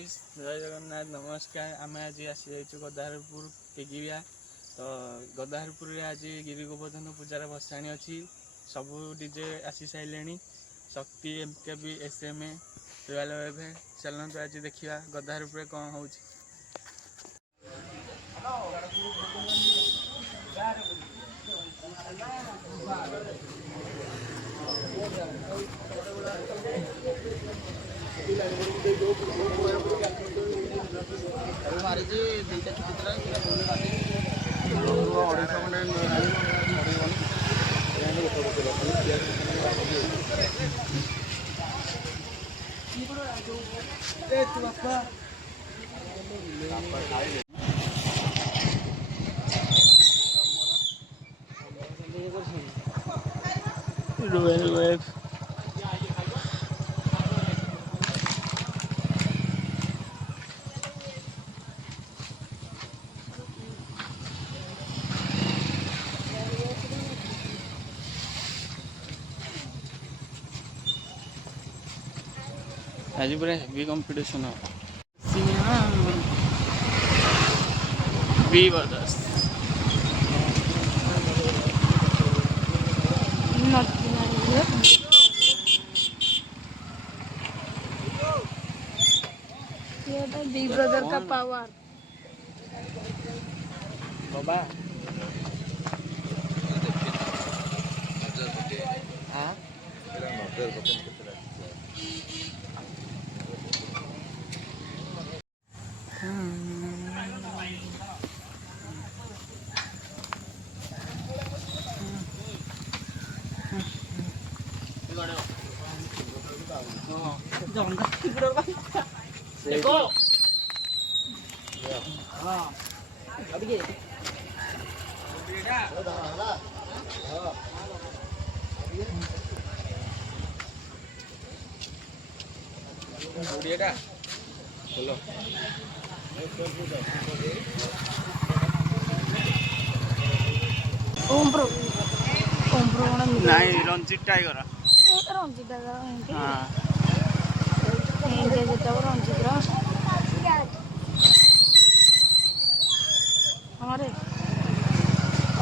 गाइस जय जगन्नाथ नमस्कार। आम आज आसी गदाहरपुर टेगिया। तो गदाहरपुर आज गिरी गोवर्धन पूजार भसाणी अच्छी सब डीजे आसी सारे शक्ति एमकेबी एसएमए रॉयल वेव। चलते आज देखा गदाहरपुर कौन हो। रॉयल वेव आज पूरा हेवी कंपटीशन बी ब्रदर्स ये तो बिग ब्रदर का पावर बाबा हाँ ओम प्रो नहीं रंजित टाइगर रंजित दादा हाँ रंजित हमारे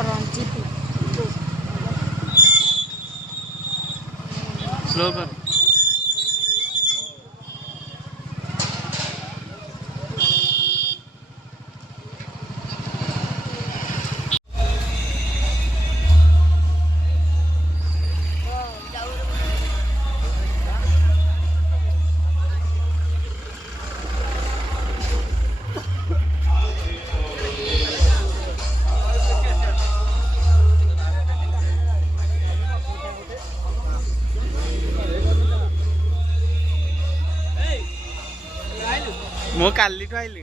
रंजित स्लो कर मो काली तो आइली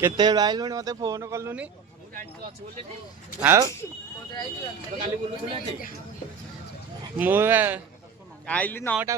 केते आइलुनी मते फोन कलुनी मु आइली 9टा